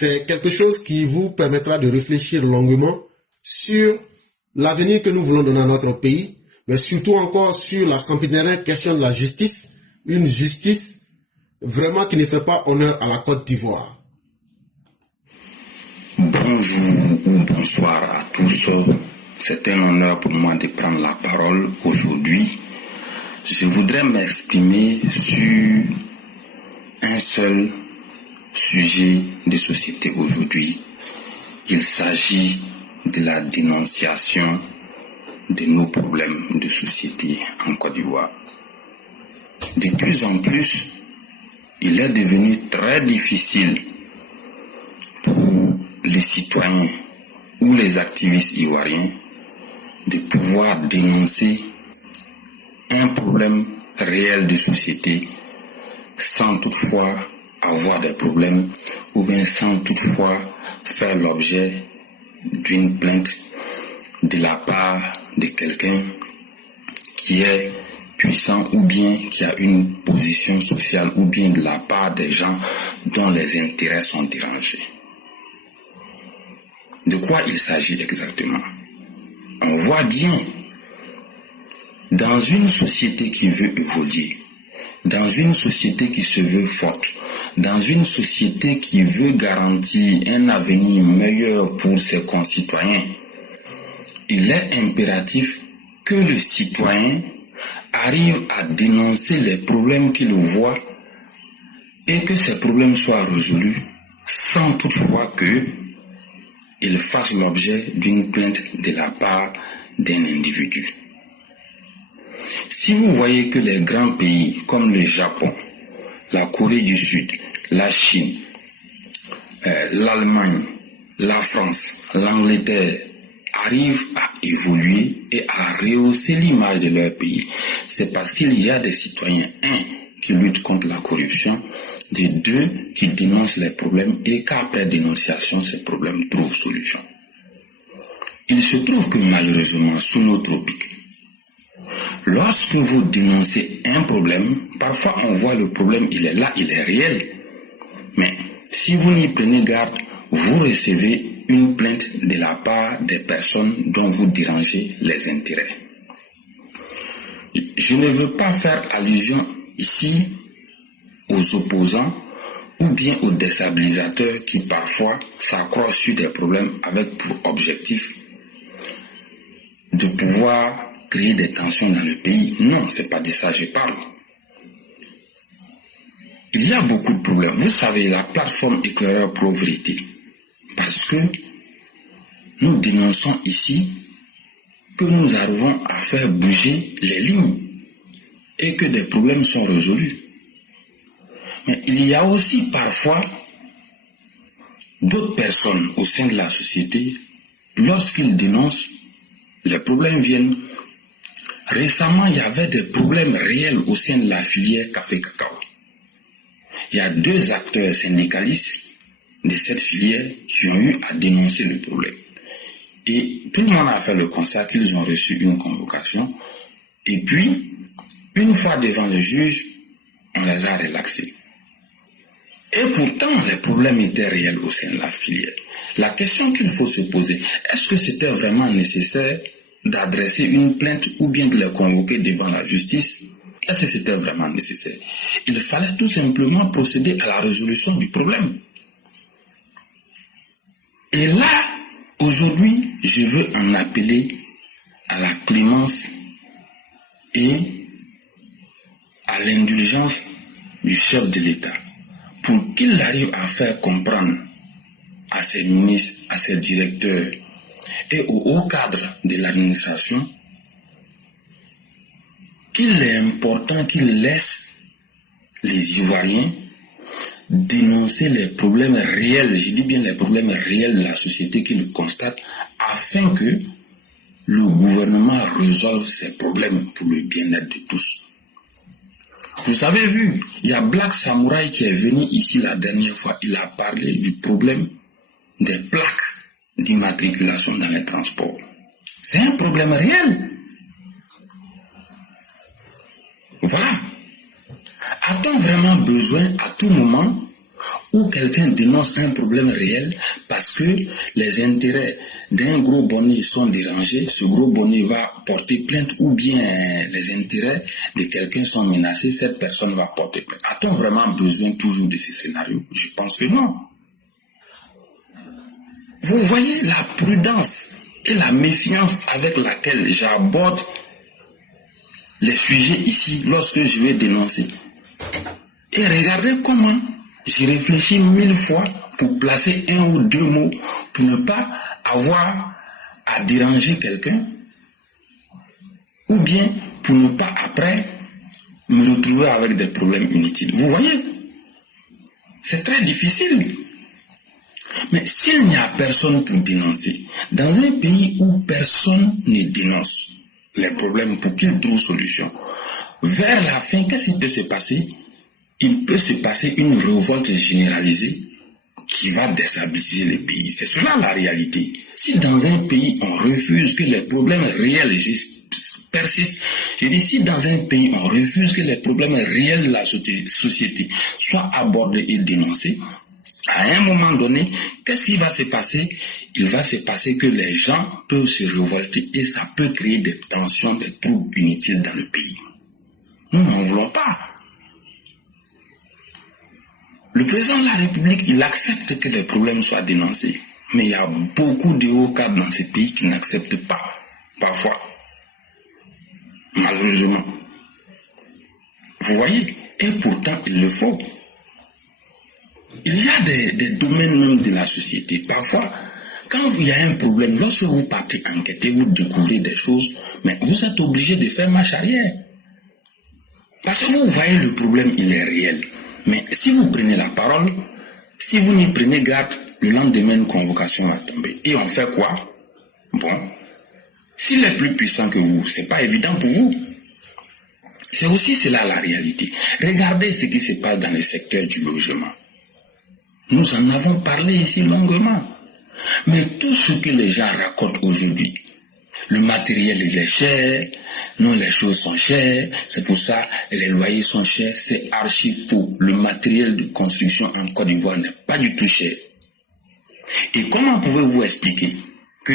c'est quelque chose qui vous permettra de réfléchir longuement sur l'avenir que nous voulons donner à notre pays, mais surtout encore sur la sempiternelle question de la justice, une justice vraiment qui ne fait pas honneur à la Côte d'Ivoire. Bonjour ou bonsoir à tous. C'est un honneur pour moi de prendre la parole aujourd'hui. Je voudrais m'exprimer sur un seul sujet de société aujourd'hui. Il s'agit de la dénonciation de nos problèmes de société en Côte d'Ivoire. De plus en plus, il est devenu très difficile pour les citoyens ou les activistes ivoiriens de pouvoir dénoncer un problème réel de société sans toutefois avoir des problèmes ou bien sans toutefois faire l'objet d'une plainte de la part de quelqu'un qui est puissant ou bien qui a une position sociale ou bien de la part des gens dont les intérêts sont dérangés. De quoi il s'agit exactement? On voit bien, dans une société qui veut évoluer, dans une société qui se veut forte, dans une société qui veut garantir un avenir meilleur pour ses concitoyens, il est impératif que le citoyen arrive à dénoncer les problèmes qu'il voit et que ces problèmes soient résolus sans toutefois qu'il fasse l'objet d'une plainte de la part d'un individu. Si vous voyez que les grands pays comme le Japon, la Corée du Sud, la Chine, l'Allemagne, la France, l'Angleterre arrivent à évoluer et à rehausser l'image de leur pays, c'est parce qu'il y a des citoyens, un, qui luttent contre la corruption, de deux, qui dénoncent les problèmes et qu'après dénonciation, ces problèmes trouvent solution. Il se trouve que malheureusement, sous nos tropiques, lorsque vous dénoncez un problème, parfois on voit le problème, il est là, il est réel. Mais si vous n'y prenez garde, vous recevez une plainte de la part des personnes dont vous dérangez les intérêts. Je ne veux pas faire allusion ici aux opposants ou bien aux déstabilisateurs qui parfois s'accrochent sur des problèmes avec pour objectif de pouvoir créer des tensions dans le pays. Non, c'est pas de ça que je parle. Il y a beaucoup de problèmes. Vous savez, la plateforme éclaireur pro-vérité, parce que nous dénonçons ici que nous arrivons à faire bouger les lignes et que des problèmes sont résolus. Mais il y a aussi parfois d'autres personnes au sein de la société, lorsqu'ils dénoncent, les problèmes viennent. Récemment, il y avait des problèmes réels au sein de la filière café-cacao. Il y a deux acteurs syndicalistes de cette filière qui ont eu à dénoncer le problème. Et tout le monde a fait le constat qu'ils ont reçu une convocation. Et puis, une fois devant le juge, on les a relaxés. Et pourtant, les problèmes étaient réels au sein de la filière. La question qu'il faut se poser, est-ce que c'était vraiment nécessaire d'adresser une plainte ou bien de les convoquer devant la justice? Est-ce que c'était vraiment nécessaire? Il fallait tout simplement procéder à la résolution du problème. Et là, aujourd'hui, je veux en appeler à la clémence et à l'indulgence du chef de l'État pour qu'il arrive à faire comprendre à ses ministres, à ses directeurs et au haut cadre de l'administration qu'il est important qu'il laisse les Ivoiriens dénoncer les problèmes réels, je dis bien les problèmes réels de la société qu'ils constatent, afin que le gouvernement résolve ces problèmes pour le bien-être de tous. Vous avez vu, il y a Black Samurai qui est venu ici la dernière fois, il a parlé du problème des plaques d'immatriculation dans les transports. C'est un problème réel. Voilà. A-t-on vraiment besoin à tout moment, où quelqu'un dénonce un problème réel parce que les intérêts d'un gros bonnet sont dérangés, ce gros bonnet va porter plainte, ou bien les intérêts de quelqu'un sont menacés, cette personne va porter plainte. A-t-on vraiment besoin toujours de ces scénarios? Je pense que non. Vous voyez la prudence et la méfiance avec laquelle j'aborde les sujets ici lorsque je vais dénoncer. Et regardez comment j'ai réfléchi 1000 fois pour placer un ou deux mots pour ne pas avoir à déranger quelqu'un, ou bien pour ne pas après me retrouver avec des problèmes inutiles. Vous voyez, c'est très difficile. Mais s'il n'y a personne pour dénoncer, dans un pays où personne ne dénonce les problèmes pour qu'ils trouvent solution, vers la fin, qu'est-ce qui peut se passer? Il peut se passer une révolte généralisée qui va déstabiliser le pays. C'est cela la réalité. Si dans un pays on refuse que les problèmes réels persistent, je dis si dans un pays on refuse que les problèmes réels de la société soient abordés et dénoncés, à un moment donné, qu'est-ce qui va se passer? Il va se passer que les gens peuvent se révolter et ça peut créer des tensions, des troubles inutiles dans le pays. Nous n'en voulons pas. Le président de la République, il accepte que les problèmes soient dénoncés. Mais il y a beaucoup de hauts cadres dans ce pays qui n'acceptent pas, parfois. Malheureusement. Vous voyez? Et pourtant, il le faut. Il y a des domaines même de la société. Parfois, quand il y a un problème, lorsque vous partez enquêter, vous découvrez des choses, mais vous êtes obligé de faire marche arrière. Parce que vous voyez le problème, il est réel. Mais si vous prenez la parole, si vous n'y prenez garde, le lendemain, une convocation va tomber. Et on fait quoi? Bon, s'il est plus puissant que vous, c'est pas évident pour vous. C'est aussi cela la réalité. Regardez ce qui se passe dans le secteur du logement. Nous en avons parlé ici longuement. Mais tout ce que les gens racontent aujourd'hui, le matériel il est cher, non les choses sont chères, c'est pour ça les loyers sont chers, c'est archi faux. Le matériel de construction en Côte d'Ivoire n'est pas du tout cher. Et comment pouvez-vous expliquer que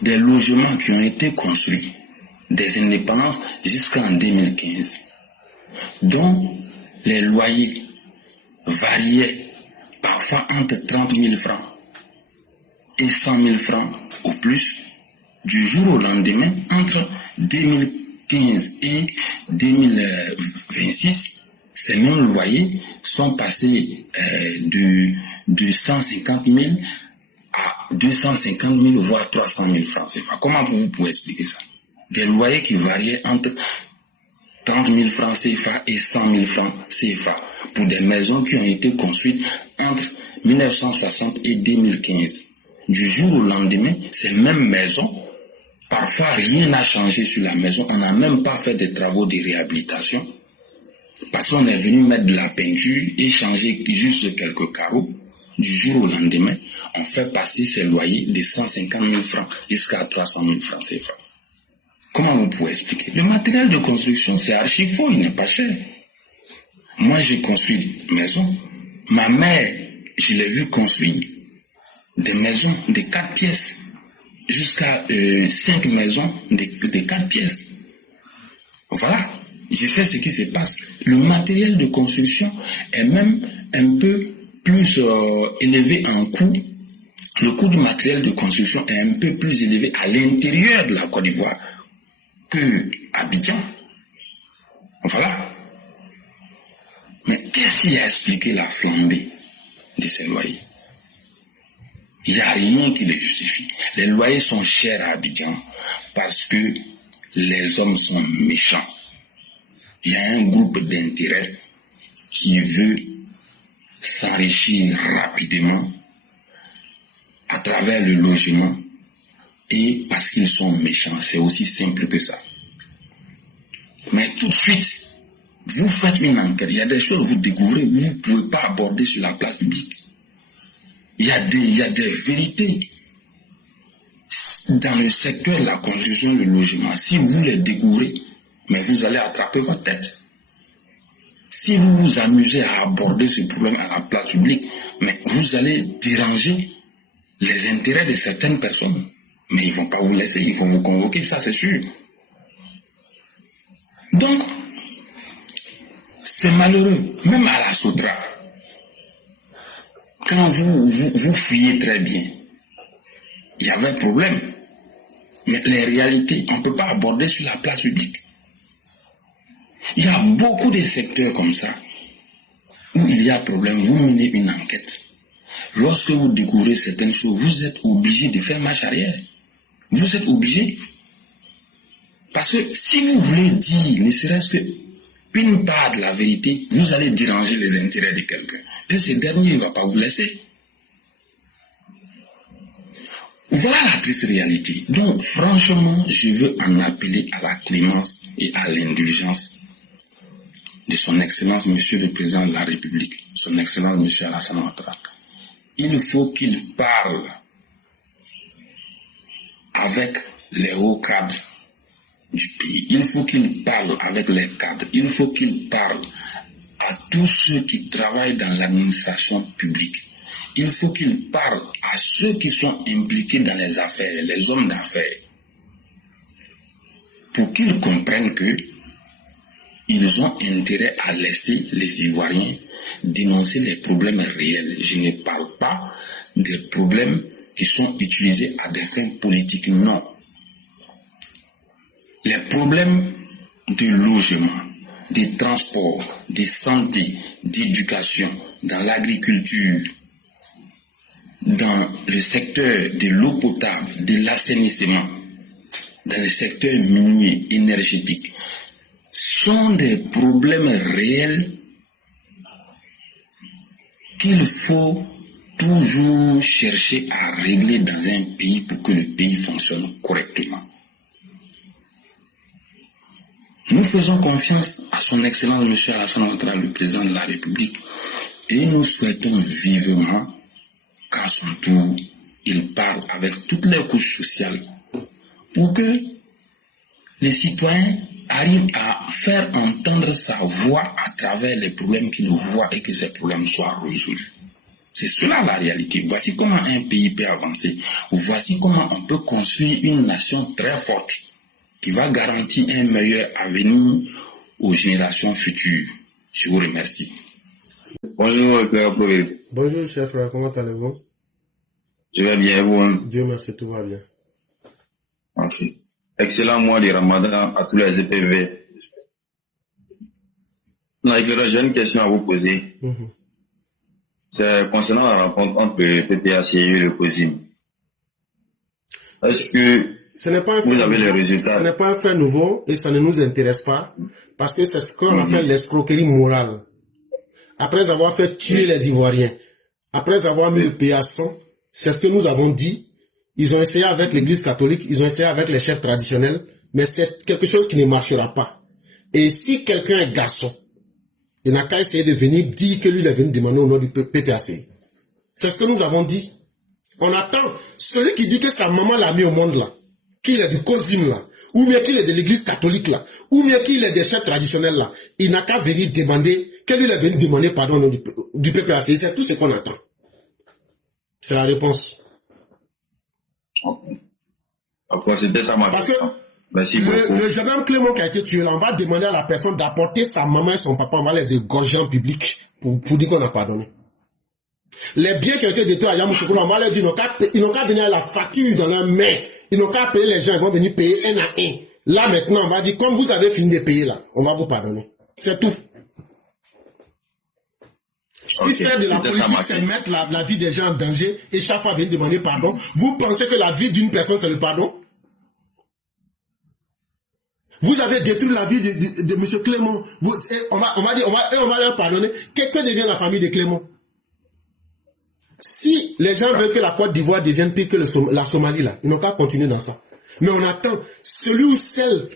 des logements qui ont été construits des indépendances jusqu'en 2015, dont les loyers variaient parfois entre 30 000 francs et 100 000 francs au plus, du jour au lendemain, entre 2015 et 2026, ces mêmes loyers sont passés de 150 000 à 250 000, voire 300 000 francs CFA. Comment vous pouvez expliquer ça? Des loyers qui variaient entre 30 000 francs CFA et 100 000 francs CFA pour des maisons qui ont été construites entre 1960 et 2015. Du jour au lendemain, ces mêmes maisons, parfois rien n'a changé sur la maison, on n'a même pas fait des travaux de réhabilitation, parce qu'on est venu mettre de la peinture et changer juste quelques carreaux. Du jour au lendemain, on fait passer ces loyers de 150 000 francs jusqu'à 300 000 francs CFA. Comment vous pouvez expliquer? Le matériel de construction, c'est archi faux, il n'est pas cher. Moi, j'ai construit des maisons. Ma mère, je l'ai vu construire des maisons de 4 pièces jusqu'à 5 maisons de 4 pièces. Voilà. Je sais ce qui se passe. Le matériel de construction est même un peu plus élevé en coût. Le coût du matériel de construction est un peu plus élevé à l'intérieur de la Côte d'Ivoire que Abidjan. Voilà. Mais qu'est-ce qui a expliqué la flambée de ces loyers? Il n'y a rien qui les justifie. Les loyers sont chers à Abidjan parce que les hommes sont méchants. Il y a un groupe d'intérêts qui veut s'enrichir rapidement à travers le logement et parce qu'ils sont méchants. C'est aussi simple que ça. Mais tout de suite, vous faites une enquête. Il y a des choses que vous découvrez que vous ne pouvez pas aborder sur la place publique. Il y a des vérités dans le secteur de la construction du logement. Si vous les découvrez, mais vous allez attraper votre tête. si vous vous amusez à aborder ce problème à la place publique, mais vous allez déranger les intérêts de certaines personnes. Mais ils ne vont pas vous laisser, ils vont vous convoquer, ça c'est sûr. Donc, c'est malheureux, même à la Sotra. Quand vous fuyez très bien, il y avait un problème. Mais les réalités, on ne peut pas aborder sur la place publique. Il y a beaucoup de secteurs comme ça où il y a problème. Vous menez une enquête. Lorsque vous découvrez certaines choses, vous êtes obligé de faire marche arrière. Vous êtes obligé. Parce que si vous voulez dire, ne serait-ce qu'une part de la vérité, vous allez déranger les intérêts de quelqu'un. Et ce dernier ne va pas vous laisser. Voilà la triste réalité. Donc, franchement, je veux en appeler à la clémence et à l'indulgence de son Excellence, Monsieur le Président de la République, son Excellence, Monsieur Alassane Ouattara. Il faut qu'il parle avec les hauts cadres du pays. Il faut qu'il parle avec les cadres. Il faut qu'il parle à tous ceux qui travaillent dans l'administration publique. Il faut qu'il parle à ceux qui sont impliqués dans les affaires, les hommes d'affaires, pour qu'ils comprennent que ils ont intérêt à laisser les Ivoiriens dénoncer les problèmes réels. Je ne parle pas des problèmes qui sont utilisés à des fins politiques, non. Les problèmes de logement, de transport, de santé, d'éducation, dans l'agriculture, dans le secteur de l'eau potable, de l'assainissement, dans le secteur minier, énergétique, sont des problèmes réels qu'il faut toujours chercher à régler dans un pays pour que le pays fonctionne correctement. Nous faisons confiance à son Excellence M. Alassane Ouattara, le Président de la République, et nous souhaitons vivement qu'à son tour, il parle avec toutes les couches sociales pour que les citoyens arrivent à faire entendre sa voix à travers les problèmes qu'ils voient et que ces problèmes soient résolus. C'est cela la réalité. Voici comment un pays peut avancer. Voici comment on peut construire une nation très forte qui va garantir un meilleur avenir aux générations futures. Je vous remercie. Bonjour, Père Paul. Bonjour, chef, comment allez-vous? Je vais bien, vous? Dieu merci, tout va bien. Ok. Excellent mois de Ramadan à tous les EPV. J'ai une question à vous poser. C'est concernant la rencontre entre le PPACI et le COSIM. Est-ce que vous avez les résultats? Ce n'est pas un fait nouveau et ça ne nous intéresse pas parce que c'est ce qu'on appelle l'escroquerie morale. Après avoir fait tuer les Ivoiriens, après avoir mis le pays à sang, c'est ce que nous avons dit. Ils ont essayé avec l'église catholique, ils ont essayé avec les chefs traditionnels, mais c'est quelque chose qui ne marchera pas. Et si quelqu'un est garçon, il n'a qu'à essayer de venir dire que lui il est venu demander au nom du PPACI. C'est ce que nous avons dit. On attend celui qui dit que sa maman l'a mis au monde là, qu'il est du COSIM là, ou bien qu'il est de l'église catholique là, ou bien qu'il est des chefs traditionnels là, il n'a qu'à venir demander, que lui il est venu demander pardon au nom du PPACI. C'est tout ce qu'on attend. C'est la réponse. Après, c'était ça ma Parce question. que Merci beaucoup. le jeune homme Clément qui a été tué là, on va demander à la personne d'apporter sa maman et son papa, on va les égorger en public pour dire qu'on n'a pas donné. Les biens qui ont été détruits à Yamoussoukro, on va leur dire ils n'ont qu'à venir à la facture dans leur main. Ils n'ont qu'à payer les gens, ils vont venir payer un à un. Là maintenant, on va dire, comme vous avez fini de payer là, on va vous pardonner. C'est tout. Si faire de la politique, c'est mettre la vie des gens en danger et chaque fois venir demander pardon, vous pensez que la vie d'une personne, c'est le pardon? Vous avez détruit la vie de M. Clément. On va leur pardonner. Que devient la famille de Clément? Si les gens veulent que la Côte d'Ivoire devienne pire que la Somalie, là, ils n'ont qu'à continuer dans ça. Mais on attend celui ou celle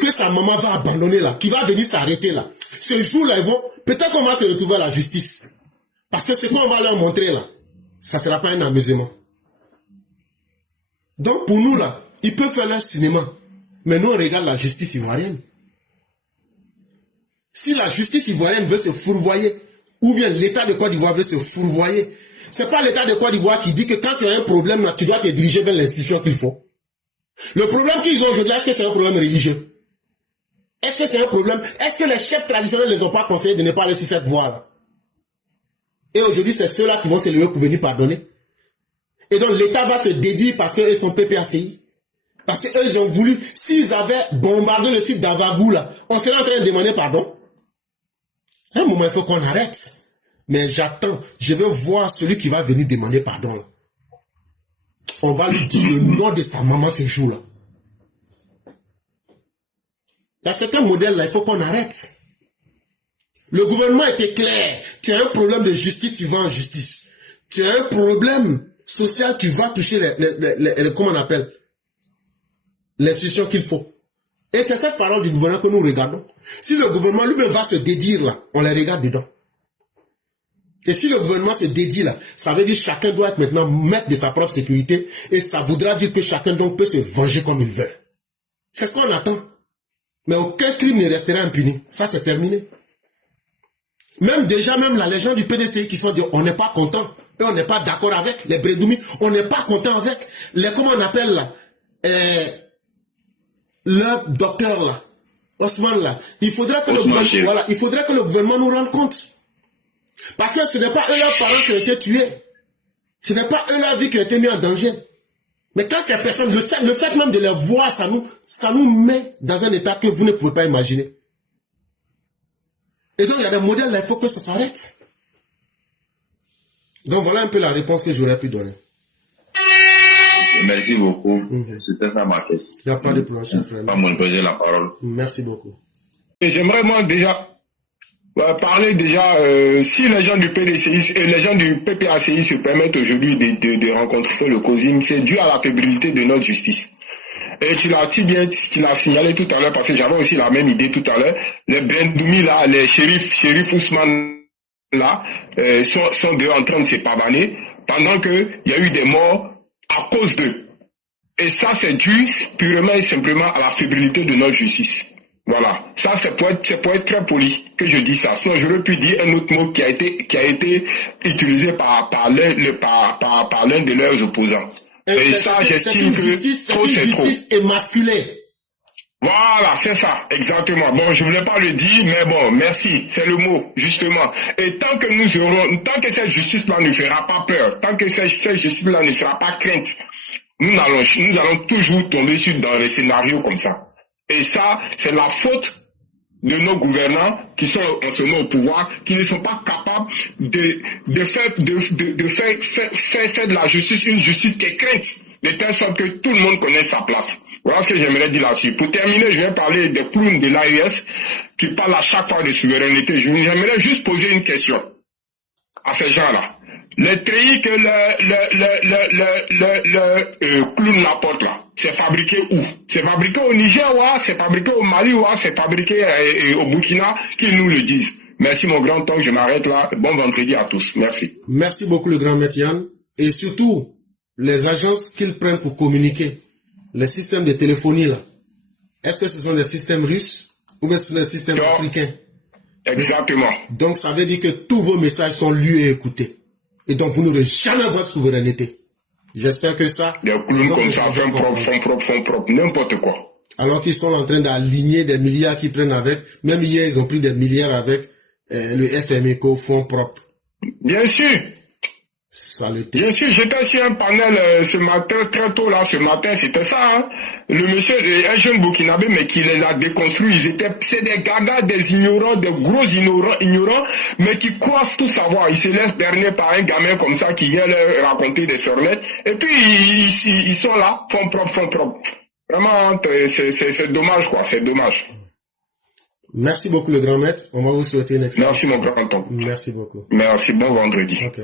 que sa maman va abandonner là, qui va venir s'arrêter là. Ce jour-là, peut-être qu'on va se retrouver à la justice. Parce que ce qu'on va leur montrer là, ça ne sera pas un amusement. Donc pour nous là, ils peuvent faire leur cinéma. Mais nous on regarde la justice ivoirienne. Si la justice ivoirienne veut se fourvoyer, ou bien l'État de Côte d'Ivoire veut se fourvoyer, c'est pas l'État de Côte d'Ivoire qui dit que quand tu as un problème, là, tu dois te diriger vers l'institution qu'il faut. Le problème qu'ils ont aujourd'hui, est-ce que c'est un problème religieux? Est-ce que c'est un problème? Est-ce que les chefs traditionnels ne les ont pas conseillé de ne pas aller sur cette voie-là? Et aujourd'hui, c'est ceux-là qui vont se lever pour venir pardonner. Et donc, l'État va se dédier parce qu'eux sont PPACI. Parce qu'eux, ils ont voulu, s'ils avaient bombardé le site d'Avagou, là, on serait en train de demander pardon. À un moment, il faut qu'on arrête. Mais j'attends, je veux voir celui qui va venir demander pardon, là. On va lui dire le nom de sa maman ce jour-là. Il y a certains modèles là, il faut qu'on arrête. Le gouvernement était clair. Tu as un problème de justice, tu vas en justice. Tu as un problème social, tu vas toucher comment on appelle, l'institution qu'il faut. Et c'est cette parole du gouvernement que nous regardons. Si le gouvernement lui-même va se dédire là, on les regarde dedans. Et si le gouvernement se dédie là, ça veut dire que chacun doit être maintenant maître de sa propre sécurité et ça voudra dire que chacun donc peut se venger comme il veut. C'est ce qu'on attend. Mais aucun crime ne restera impuni. Ça, c'est terminé. Même déjà, même la légende du PDCI qui sont dit, on n'est pas content. Et on n'est pas d'accord avec les Brédoumi. On n'est pas content avec les, comment on appelle là, le docteur là, Osman là. Il faudrait que le gouvernement nous rende compte. Parce que ce n'est pas eux leurs parents qui ont été tués. Ce n'est pas eux leur vie qui a été mis en danger. Mais quand ces personnes, le fait même de les voir, ça nous met dans un état que vous ne pouvez pas imaginer. Et donc il y a des modèles là, il faut que ça s'arrête. Donc voilà un peu la réponse que j'aurais pu donner. Merci beaucoup. C'était ça ma question. Il n'y a pas de problème, cher frère. Pas monopoliser la parole. Merci beaucoup. Et j'aimerais moi déjà parler déjà, si les gens du PDCI et les gens du PPACI se permettent aujourd'hui de rencontrer le COSIM, c'est dû à la fébrilité de notre justice. Et tu l'as signalé tout à l'heure, parce que j'avais aussi la même idée tout à l'heure, les Brendoumi là, les shérifs Ousmane là, sont dehors en train de se pavaner, pendant que il y a eu des morts à cause d'eux. Et ça, c'est dû purement et simplement à la fébrilité de notre justice. Voilà, ça c'est pour être très poli que je dis ça. Sinon j'aurais pu dire un autre mot qui a été utilisé par l'un de leurs opposants. Et ça, j'estime que trop c'est trop. Justice émasculée. Voilà, c'est ça, exactement. Bon, je voulais pas le dire, mais bon, merci, c'est le mot, justement. Et tant que cette justice-là ne fera pas peur, tant que cette justice-là ne sera pas crainte, nous allons toujours tomber dans des scénarios comme ça. Et ça, c'est la faute de nos gouvernants qui sont en ce moment au pouvoir, qui ne sont pas capables de faire de la justice une justice qui est crainte, de telle sorte que tout le monde connaisse sa place. Voilà ce que j'aimerais dire là-dessus. Pour terminer, je vais parler des clowns de l'AES qui parlent à chaque fois de souveraineté. J'aimerais juste poser une question à ces gens-là. Les treillis que le clown apporte là, c'est fabriqué où? C'est fabriqué au Niger, ouais, c'est fabriqué au Mali, ouais, c'est fabriqué au Burkina, qu'ils nous le disent. Merci mon grand temps, je m'arrête là. Bon vendredi à tous. Merci. Merci beaucoup le grand maître Yann. Et surtout, les agences qu'ils prennent pour communiquer, les systèmes de téléphonie là, est-ce que ce sont des systèmes russes ou bien ce sont des systèmes africains? Exactement. Donc ça veut dire que tous vos messages sont lus et écoutés. Et donc vous n'aurez jamais votre souveraineté. J'espère que ça... Des clowns comme ça font propre, n'importe quoi. Alors qu'ils sont en train d'aligner des milliards qu'ils prennent avec. Même hier, ils ont pris des milliards avec le FMECO, fonds propres. Bien sûr. Saleté. Bien sûr, j'étais sur un panel ce matin, très tôt là, ce matin, c'était ça, hein. Le monsieur, un jeune Burkinabé, mais qui les a déconstruits, c'est des gagas, des ignorants, des gros ignorants, mais qui croient tout savoir. Ils se laissent berner par un gamin comme ça qui vient leur raconter des sornettes, et puis ils sont là, font propre. Vraiment, c'est dommage quoi, c'est dommage. Merci beaucoup le grand maître, on va vous souhaiter une excellente... Merci mon grand temps. Merci beaucoup. Merci, bon vendredi. Ok.